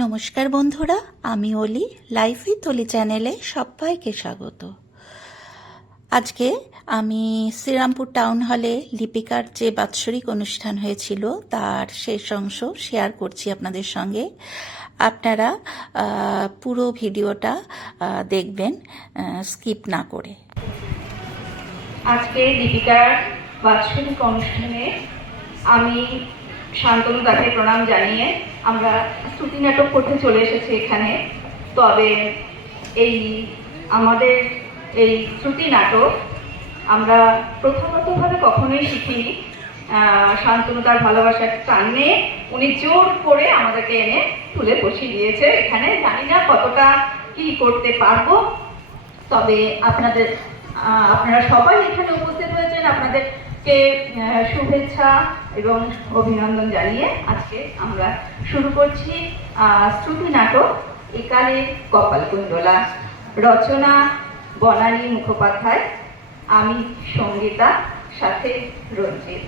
নমস্কার বন্ধুরা, আমি অলি, লাইফ উইথ অলি চ্যানেলে সবাইকে স্বাগত। আজকে আমি শ্রীরামপুর টাউন হলে লিপিকার যে বাৎসরিক অনুষ্ঠান হয়েছিল, তার শেষ অংশ শেয়ার করছি আপনাদের সঙ্গে। আপনারা পুরো ভিডিওটা দেখবেন স্কিপ না করে। আজকে দীপিকার বাৎসরিক অনুষ্ঠানে আমি শান্তনু দাকে প্রণাম জানিয়ে আমরা শ্রুতি নাটক করতে চলে এসেছি এখানে। তবে এই আমাদের এই শ্রুতি নাটক আমরা প্রথমতভাবে কখনোই শিখিনি। শান্তনু তার ভালোবাসার টানে উনি জোর করে আমাদেরকে এনে তুলে বসিয়ে দিয়েছে। এখানে জানি না কতটা কি করতে পারব। তবে আপনাদের আপনারা সবাই এখানে উপস্থিত হয়েছেন। আপনাদেরকে আহ, শুভেচ্ছা এবং অভিনন্দন জানিয়ে আজকে আমরা শুরু করছি শ্রুতি নাটক একালে কপালকুণ্ডলা রচনা বনানী মুখোপাধ্যায় আমি সঙ্গীতা সাথে রঞ্জিত।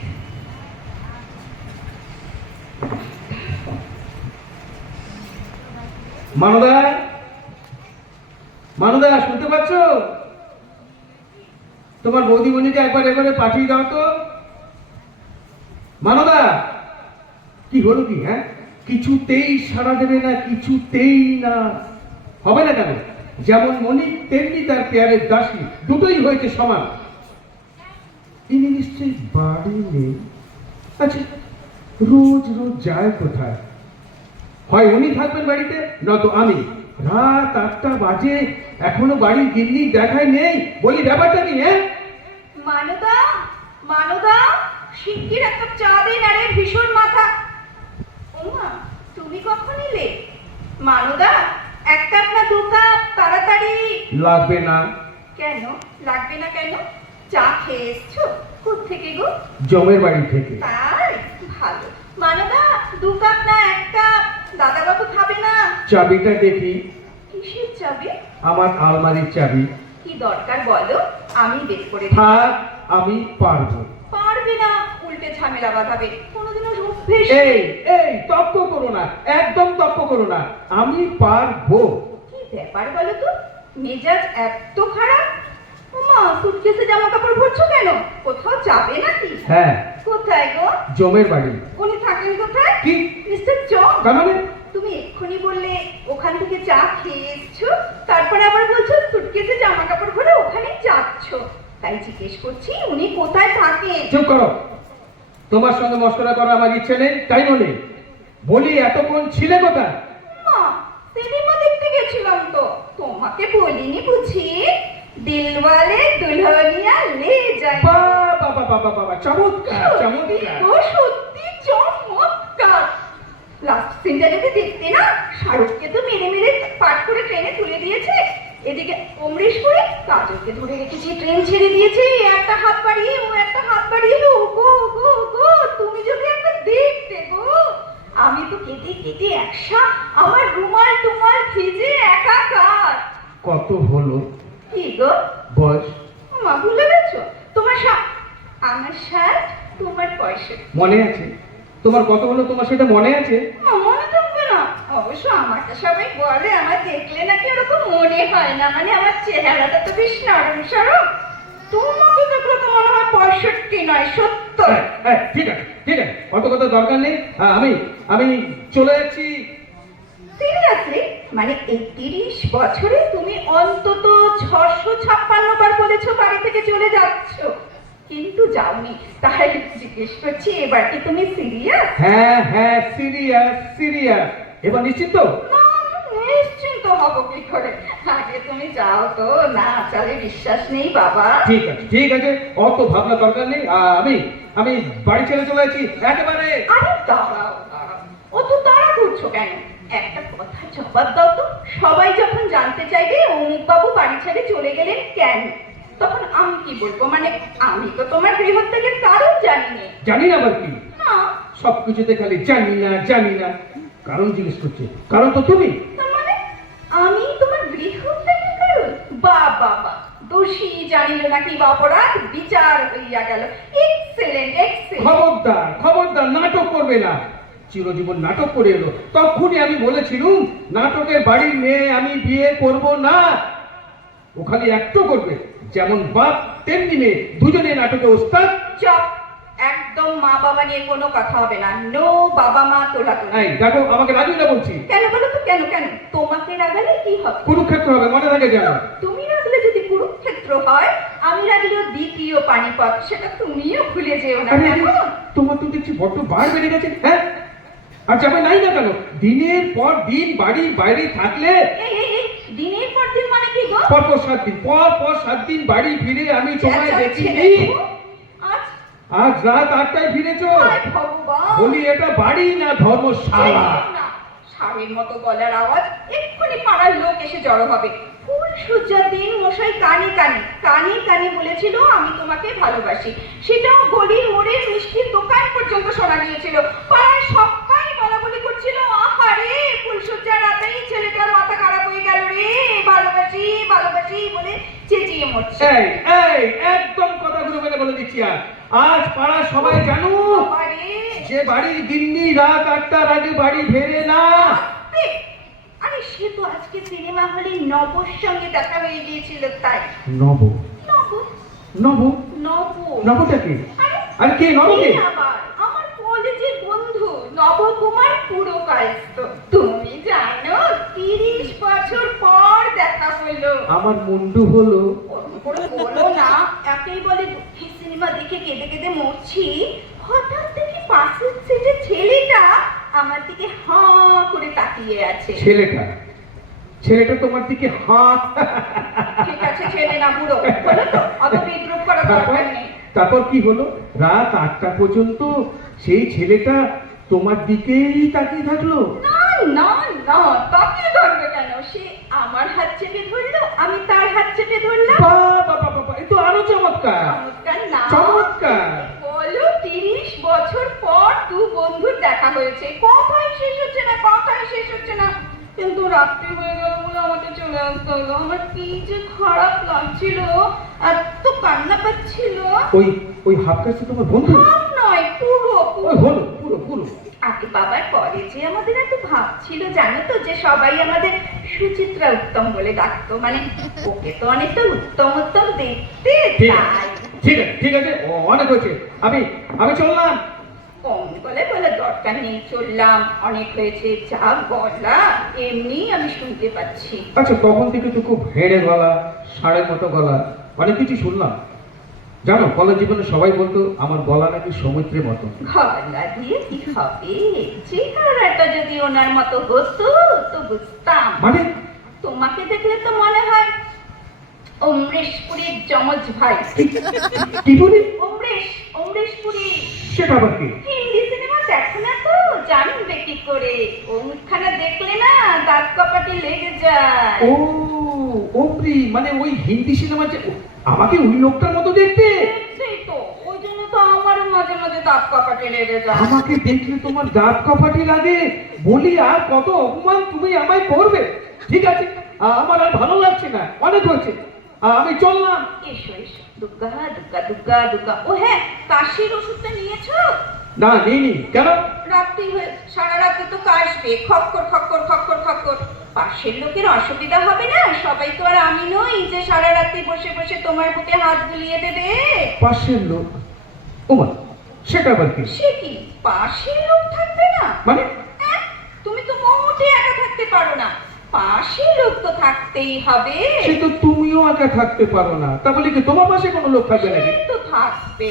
মানদা মানদা শুনতে পাচ্ছ? তোমার বৌদিমণিকে একবার এবারে পাঠিয়ে দাও তো। মানদা, কি হলো কি হ্যাঁ? কিছুতেই সাড়া দেবে না, কিছুতেই না। হবে না কেন? যেমন মনি তেমনি তার পেয়ারের দাসী, দুটোই হয়েছে সমান। ইনি নিশ্চয়ই বাড়ি নেই। আচ্ছা রোজ রোজ যায় কোথায়? হয় উনি থাকবেন বাড়িতে নয়তো আমি? রাত আটটা বাজে, এখনও বাড়ির গিন্নি দেখায় নেই। বলি, ব্যাপারটা কি হ্যাঁ? মানদা মানদা শিগগির একটা চা দিন আরে ভীষণ মাথা। ওমা তুমি কখন এলে? মানদা এক কাপ না দু কাপ? তাড়াতাড়ি। লাগবে না। কেন? লাগবে না কেন? চা খেয়ে এসছো? থেকে গো? জমের বাড়ি থেকে। তাই? ভালো। মানদা দু কাপ না এক কাপ? দাদাবাবু খাবে না? চাবিটা দেখি। কিসের চাবি? আমার আলমারির চাবি। কি দরকার বলো? আমি বের করে থাক আমি পারব। পারবে না উল্টে ঝামেলা বাঁধাবে। কোনোদিনও এই এই তপ্প করো না একদম তপ্প করো না। আমি পারব। কি ব্যাপার বলো তো? মেজাজ এত খারাপ? ওমা সুটকেসে জামা কাপড় ভরছো কেন? কোথাও যাবে নাকি? হ্যাঁ। কোথায় গো? জমের বাড়ি। উনি থাকেন কোথায়? কি? মিস্টার জম। তার মানে? তুমি এক্ষুনি বললে ওখান থেকে চা খেয়ে এসছো? তারপরে আবার বলছো সুটকেসে জামা কাপড় ভরে ওখানেই যাচ্ছ। তাই জিজ্ঞেস করছি উনি কোথায় থাকেন? চুপ করো। তোমার সঙ্গে মশলা করার আমার ইচ্ছে নেই টাইমও নেই বলি এতক্ষণ ছিলে কোথায়? মা সিনেমা দেখতে গেছিলাম তো। তোমাকে বলিনি বুঝি? দিলওয়ালে দুলহনিয়া লে যায়। বাবা বাবা বাবা চমৎকার চমৎকার সত্যি চমৎকার। লাস্ট সিনটা যদি দেখতে না? শাহরুখকে তো মেরে মেরে পাট করে ট্রেনে তুলে দিয়েছে। এদিকে অমরেশ করে কাজলকে ধরে রেখেছি ট্রেন ছেড়ে দিয়েছে। একটা হাত বাড়িয়ে ও একটা হাত বাড়িয়ে ও গো গো গো তুমি যদি একটা দেখতে গো আমি তো কেটে কেটে একসা আমার রুমাল টুমাল ভিজে একাকার। কত হলো? কি গো? বয়স? মা ভুলে গেছো? তোমার আমার শার্ট তোমার পয়সা। মনে আছে? তোমার কত হলো? তোমার সেটা মনে আছে? মনে থাকবে না। অবশ্য আমাকে সবাই বলে আমার দেখলে নাকি ওরকম মনে হয় না। মানে আমার চেহারাটা তো বেশ নরম সরম তোমাকে দেখলে তো মনে হয় পঁয়ষট্টি নয় সত্তর। হ্যাঁ, হ্যাঁ, ঠিক আছে ঠিক আছে। অত কথা দরকার নেই। আমি আমি চলে যাচ্ছি। সিরিয়াসলি মানে এই তিরিশ বছরে তুমি অন্তত ছশো ছাপ্পান্ন বার বলেছ বাড়ি থেকে চলে যাচ্ছ। কিন্তু যাওনি। তাই জিজ্ঞেস করছি এবার কি তুমি সিরিয়াস হ্যাঁ হ্যাঁ সিরিয়াস সিরিয়াস এবার নিশ্চিত তো? নিশ্চিন্ত হব কি করে? আগে তুমি যাও তো না চালে বিশ্বাস নেই বাবা। ঠিক আছে ঠিক আছে অত ভাবনা দরকার নেই। আমি আমি বাড়ি ছেড়ে চলে যাচ্ছি একেবারে। আরে দাঁড়াও দাঁড়াও। অত তাড়া করছ কেন? একটা কথা জবাব দাও তো। সবাই যখন জানতে চাইবে অমুক বাবু বাড়ি ছেড়ে চলে গেলেন কেন? তখন আমি কি বলব? মানে আমি তো তোমার গৃহত্যাগের কারণ জানি না জানি না আবার কি? না। সব কিছুতে খালি জানি না জানি না। কারণ জিজ্ঞেস করছে। কারণ তো তুমি। মানে আমি তোমার গৃহত্যাগের কারণ বা বাবা দোষী জানিল নাকি বা অপরাধ বিচার হইয়া গেল। এক্সেলেন্ট এক্সেলেন্ট খবরদার খবরদার নাটক করবে না। চিরজীবন নাটক করে এলো। তখনই আমি বলেছিলুম নাটকের বাড়ির মেয়ে আমি বিয়ে করব না। ও খালি একটু করবে। যেমন বাপ তেমনি মেয়ে। দুজনে নাটকে ওস্তাদ। চপ একদম মা বাবা নিয়ে কোনো কথা হবে না। নো বাবা মা তোলা তোলা। এই দেখো আমাকে রাজু না বলছি। কেন বলো তো কেন কেন? তোমাকে রাগালে কি হবে? কুরুক্ষেত্র হবে মনে থাকে যেন। তুমি রাগলে যদি কুরুক্ষেত্র হয় আমি রাগলেও দ্বিতীয় পানিপথ সেটা তুমিও ভুলে যেও না। তোমার তো দেখছি বড্ড বার বেড়ে গেছে হ্যাঁ? আর যাবে নাই না কেন? দিনের পর দিন বাড়ি বাইরে থাকলে এই এই দিনের পর দিন সাত দিন পর পর সাত দিন বাড়ি ফিরে আমি তোমায় দেখিনি। আজ রাত আটটায় ফিরেছো? বলি এটা বাড়ি না ধর্মশালা? শাড়ির মতো গলার আওয়াজ এক্ষুনি পাড়ার লোক এসে জড়ো হবে। ফুল সূর্যার দিন মশাই কানে কানে কানে কানে বলেছিল আমি তোমাকে ভালোবাসি। সেটাও গলির মোড়ের মিষ্টির দোকান পর্যন্ত শোনা গিয়েছিল। পাড়ায় সবাই বলা বলি করছিল আহারে ফুল সূর্যার রাতেই ছেলেটার মাথা খারাপ হয়ে গেল রে। ভালোবাসি ভালোবাসি বলে চেঁচিয়ে মরছে। এই এই একদম কথাগুলো বলে বলে দিচ্ছি আর। আজ পাড়া সবাই জানো যে বাড়ির দিন্নি রাত আটটার আগে বাড়ি ফেরে না। আরে, সে তো আজকে সিনেমা হলে নবর সঙ্গে দেখা হয়ে গিয়েছিল তাই। নব নব নব নব নবটা কে? আরে, কে নবকে কে আবার? নবকুমার পুরকায়স্থ তুমি জানো তিরিশ বছর পর দেখা হলো। আমার মুন্ডু হলো। বলো না একেই বলে দুঃখের সিনেমা দেখে কেঁদে কেঁদে মরছি। হঠাৎ দেখি পাশের সিটে ছেলেটা আমার দিকে হাঁ করে তাকিয়ে আছে। ছেলেটা? ছেলেটা তোমার দিকে হাত ঠিক আছে ছেলে না বুড়ো। বলো তো অত বিদ্রুপ করার দরকার নেই। তারপর কি হলো? রাত আটটা পর্যন্ত সেই ছেলেটা তোমার দিকেই তাকিয়ে থাকল? না না না তাকে ধরবে কেন? সে আমার হাত চেপে ধরলো আমি তার হাত চেপে ধরলাম। বাবা বাবা বাবা এ তো আরও চমৎকার। চমৎকার না। চমৎকার। বলো তিরিশ বছর পর দু বন্ধুর দেখা হয়েছে। কথাই শেষ হচ্ছে না কথাই শেষ হচ্ছে না। কিন্তু রাত্রি হয়ে গেল বলে আমাকে চলে আসতে হলো। আমার কি যে খারাপ লাগছিল এত কান্না পাচ্ছিল। ওই ওই হাফ কাছে তোমার বন্ধু ভাব নয় পুরো ওই পুরো হলো পুরো পুরো। আগে বাবার পরে যে আমাদের এত ভাব ছিল জানো তো যে সবাই আমাদের সুচিত্রা উত্তম বলে ডাকতো। মানে ওকে তো অনেকটা উত্তম উত্তম দেখতে ঠিক আছে ঠিক আছে ঠিক আছে অনেক হয়েছে। আমি আমি চললাম। কম বলে বলে দরকার নেই চললাম। অনেক হয়েছে যা গলা এমনি আমি শুনতে পাচ্ছি। আচ্ছা তখন থেকে তো খুব হেড়ে গলা ষাঁড়ের মতো গলা অনেক কিছু শুনলাম। জানো কলেজ জীবনে সবাই বলতো আমার গলা নাকি সমুদ্রের মতো। গলা দিয়ে কি হবে? চেহারাটা যদি ওনার মতো হতো তো বুঝতাম। মানে? তোমাকে দেখলে তো মনে হয় অমরেশপুরীর যমজ ভাই। কি বলি? অমরেশ অমরেশপুরী সেটা আবার কি হিন্দি সিনেমা দেখো না তো জানবে কি করে? ও মুখখানা দেখলে না দাঁত কপাটি লেগে যায়। ও ওমরি মানে ওই হিন্দি সিনেমা যে আমাকে ওই লোকটার মতো দেখতে? সেই তো ওই জন্য তো আমারও মাঝে মাঝে দাঁত কপাটি লেগে যায়। আমাকে দেখলে তোমার দাঁত কপাটি লাগে? বলি আর কত অপমান তুমি আমায় করবে। ঠিক আছে আমার আর ভালো লাগছে না অনেক হয়েছে। আমি চললাম। এসো এসো দুর্গা দুর্গা দুর্গা দুর্গা ও হ্যাঁ কাশির ওষুধটা নিয়েছো? না নিইনি কেন? রাত্রি হয়ে সারা রাতে তো কাশবে খক্কর খক্কর খক্কর খক্কর। পাশের লোকের অসুবিধা হবে না? সবাই তো আর আমি নই যে সারা রাত্রি বসে বসে তোমার বুকে হাত বুলিয়ে দেবে। পাশের লোক? ওমা সেটা আবার কি? সে কি? পাশের লোক থাকবে না? মানে? হ্যাঁ? তুমি তো মোটে একা থাকতে পারো না। পাশে লোক তো থাকতেই হবে। সে তো তুমিও একা থাকতে পারো না। তা বলি কি তোমার পাশে কোনো লোক থাকবে নাকি? তো থাকবে।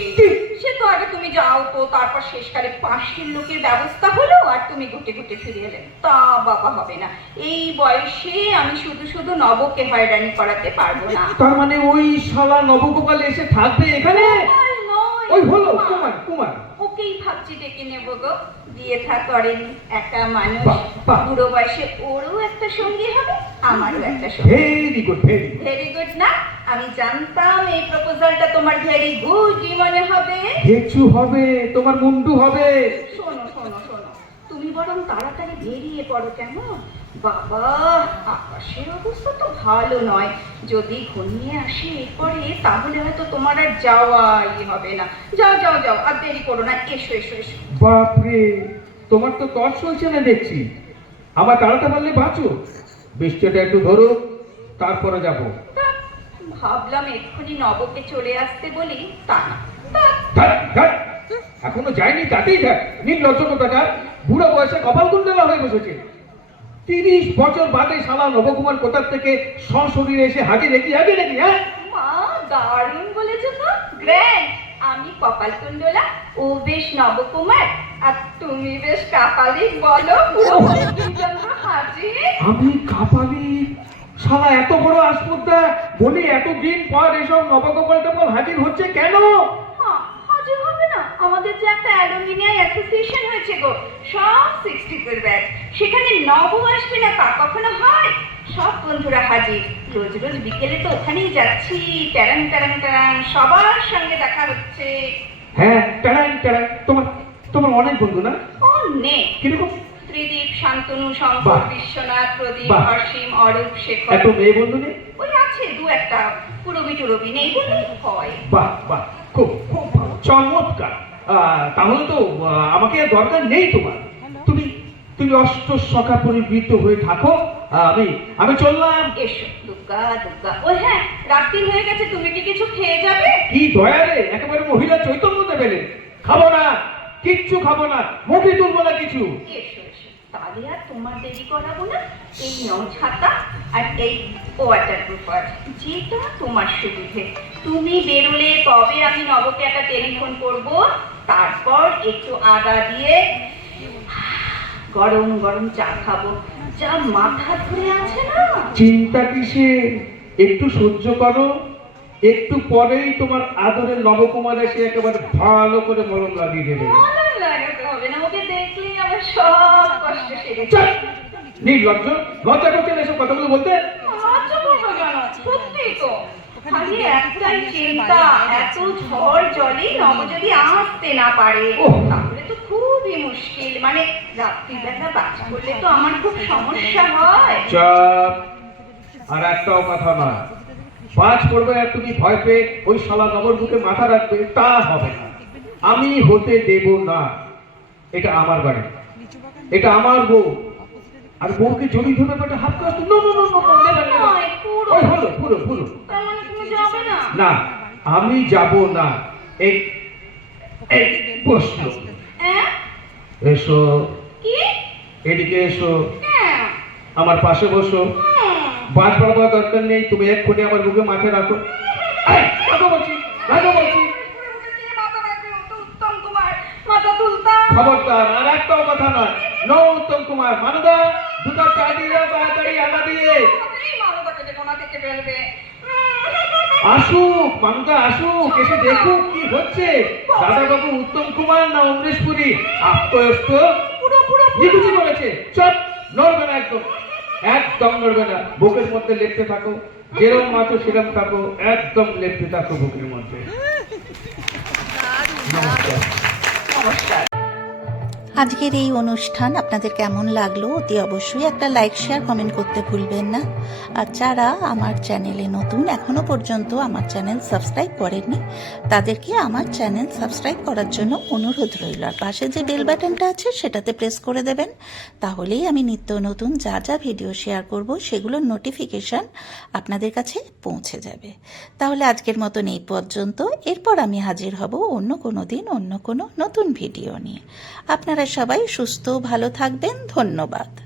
সে তো আগে তুমি যাও তো তারপর শেষকালে পাশের লোকের ব্যবস্থা হলো আর তুমি ঘুটে ঘুটে ফিরে এলে। তা বাবা হবে না। এই বয়সে আমি শুধু শুধু নবকে হয়রানি করাতে পারব না। তার মানে ওই শালা নবগোপাল এসে থাকবে এখানে? ওই হলো কুমার। কুমার কুমার। ওকেই ভাবছি ডেকে নেব গো। বিয়ে থা করেনি একা মানুষ। বুড়ো বয়সে ওরও একটা সঙ্গী হবে আমারও একটা সঙ্গী ভেরি গুড ভেরি গুড না? আমি জানতাম এই প্রপোজালটা তোমার ভেরি গুড মনে হবে? হেচু হবে তোমার মুন্ডু হবে। শোনো শোনো শোনো। বরং তাড়াতাড়ি বেরিয়ে পড়ো কেমন? বাবা আকাশের অবস্থা তো ভালো নয়। যদি ঘনিয়ে আসে এরপরে তাহলে হয়তো তোমার আর যাওয়াই হবে না। যাও যাও যাও আর দেরি করো না এসো এসো এসো। বাপরে তোমার তো তর চলছে না দেখছি। আবার তাড়াতে পারলে বাঁচো। বৃষ্টিটা একটু ধরো তারপরে যাব। ভাবলাম এক্ষুনি নবকে চলে আসতে বলি। তা না। এখনও যায়নি তাতেই থাক নির্লজ্জ কোথাকার বুড়ো বয়সে কপাল কুণ্ডলা হয়ে বসেছে। তিরিশ বছর বাদে শালা নবকুমার কোথার থেকে সশরীরে এসে হাজির রেখি হাজির রেখি হ্যাঁ? মা দারুণ বলেছ তো। গ্র্যান্ড আমি কপাল কুণ্ডলা ও বেশ নবকুমার আর তুমি বেশ কাপালিক বলো। আমি কাপালি শালা এত বড় আসপত্তা বলি এতদিন পর এসব নবগোপাল টপাল হাজির হচ্ছে কেন? আমাদের যে একটা অ্যালুমিনিয়াম অ্যাসোসিয়েশন হয়েছে গো সব সিক্সটিজের ব্যাচ। সেখানে নব আসবে না তা কখনো হয়? সব বন্ধুরা হাজির। রোজ রোজ বিকেলে তো ওখানেই যাচ্ছি। ট্যারাং ট্যারাং ট্যারাং। সবার সঙ্গে দেখা হচ্ছে। হ্যাঁ টাড়াই টাড়াই তোমার তোমার অনেক বন্ধু না? ও নে কীরকম? ত্রিদীপ শান্তনু শঙ্কর বিশ্বনাথ প্রদীপ। অসীম অরূপ শেখর। এত মেয়ে বন্ধু নেই? ওই আছে দু একটা। পুরবি টুরবি নেই বললেই হয়। বাহ বাহ। খুব খুব চমৎকার। তাহলে তো আমাকে দরকার নেই তোমার। তুমি তুমি অষ্ট সখা পরিবৃত হয়ে থাকো। আমি আমি চললাম। এসো দুর্গা দুর্গা। ও হ্যাঁ রাত্রি হয়ে গেছে তুমি কি কিছু খেয়ে যাবে? কি দয়ারে একেবারে মহিলা চৈতন্য দেবেন খাব না কিচ্ছু খাব না মুখে তুলবো না কিছু। এসো এসো। তাহলে আর তোমার দেরি করাবো না। এই নাও ছাতা আর এই ওয়াটার প্রুফার যেটা তোমার সুবিধে। তুমি বেরোলে তবে আমি নবকে একটা টেলিফোন করব। তারপর একটু আদা দিয়ে গরম গরম চা খাব। যা মাথা ধরে আছে না? চিন্তা কিসে? একটু সহ্য করো। একটু পরেই তোমার আদরের নবকুমার এসে একেবারে ভালো করে মলম লাগিয়ে দেবে। ভালো লাগাতে হবে না ওকে দেখলেই আমার সব কষ্ট সেরে নির্লজ্জ লজ্জা করছেন এসব কথাগুলো বলতে? লজ্জা করব কেন? সত্যিই তো। খালি একটাই চিন্তা, এত ঝড় জলে নব যদি আসতে না পারে। তাহলে তো খুবই মুশকিল। মানে রাত্রিবেলা বাজ করলে তো আমার খুব সমস্যা হয়। চাপ আর একটাও কথা না পাঁচ করবে আর তুমি ভয় পেয়ে ওই শালা নবর বুকে মাথা রাখবে তা হবে না। আমি হতে দেব না। এটা আমার বাড়ি। এটা আমার বউ। আর বউকে জড়ি ধরে পেটে হাত কাজ no no no no no. ওই হলো পুরো পুরো। না? না আমি যাব না। এই এই বসল হ্যাঁ? এসো। এদিকে এসো। আমার পাশে বসো। বাদ পড়বার দরকার নেই তুমি এক্ষুনি আমার বুকে মাথায় রাখো। খবরদার আর একটাও কথা নয়। নো উত্তম কুমার মানদা দুটো চা দিয়ে দাও তাড়াতাড়ি আদা দিয়ে। আসুক আসুক এসে দেখুক কি হচ্ছে। দাদা বাবু উত্তম কুমার না অমরেশ পুরী নিকুচি করেছে। চপ নড়বে না একদম। একদম নড়বে না। বুকের মধ্যে লেপতে থাকো। যেরকম আছো সেরকম থাকো। একদম লেপতে থাকো বুকের মধ্যে। নমস্কার। নমস্কার। আজকের এই অনুষ্ঠান আপনাদের কেমন লাগল অতি অবশ্যই একটা লাইক শেয়ার কমেন্ট করতে ভুলবেন না। আর যারা আমার চ্যানেলে নতুন, এখনও পর্যন্ত আমার চ্যানেল সাবস্ক্রাইব করেননি, তাদেরকে আমার চ্যানেল সাবস্ক্রাইব করার জন্য অনুরোধ রইল। আর পাশে যে বেল বাটনটা আছে, সেটাতে প্রেস করে দেবেন। তাহলেই আমি নিত্য নতুন যা যা ভিডিও শেয়ার করব, সেগুলোর নোটিফিকেশন আপনাদের কাছে পৌঁছে যাবে। তাহলে আজকের মতন এই পর্যন্ত। এরপর আমি হাজির হব অন্য কোনো দিন, অন্য কোনো নতুন ভিডিও নিয়ে। আপনারা সবাই সুস্থ ভালো থাকবেন। ধন্যবাদ।